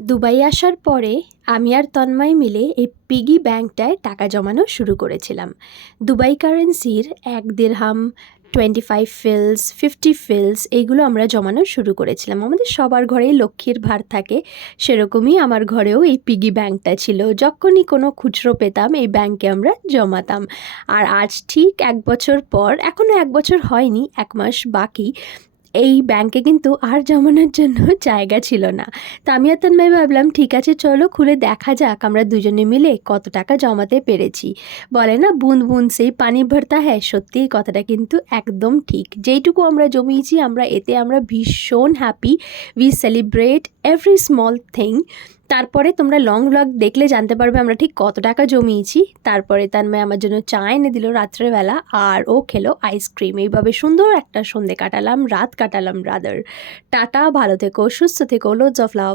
Dubai আসার পরে আমি আর তন্ময় মিলে এই পিগি ব্যাংকটায় টাকা জমানো শুরু করেছিলাম। দুবাই কারেন্সির ১ দিরহাম, 25 ফিলস, 50 ফিলস এইগুলো আমরা জমানো শুরু করেছিলাম। আমাদের সবার ঘরেই লক্ষ্মীর ভার থাকে, সেরকমই আমার ঘরেও এই পিগি ব্যাংকটা ছিল। যখনই কোনো খুচরো পেতাম এই ব্যাংকে আমরা জমাতাম। আর আজ ঠিক ১ বছর পর, এখনও ১ বছর হয়নি, ১ মাস বাকি, এই ব্যাংকে কিন্তু আর জমানোর জন্য জায়গা ছিল না। তো আমি আর তন্ময় ভাবলাম ঠিক আছে চলো খুলে দেখা যাক আমরা দুজনে মিলে কত টাকা জমাতে পেরেছি। বলে না বুঁদ বুঁদ সেই পানি ভরতা হ্যাঁ, সত্যি এই কথাটা কিন্তু একদম ঠিক। যেইটুকু আমরা জমিয়েছি এতে আমরা ভীষণ happy. We celebrate every small thing. তারপরে তোমরা লং ব্লগ দেখলে জানতে পারবে আমরা ঠিক কত টাকা জমিয়েছি। তারপরে তন্ময় আমার জন্য চা এনে দিল রাত্রেবেলা, আর ও খেলো আইসক্রিম। এইভাবে সুন্দর একটা সন্ধে কাটালাম, রাত কাটালাম রাদার। টাটা, ভালো থেকো, সুস্থ থেকো, লোডস অফ লাভ।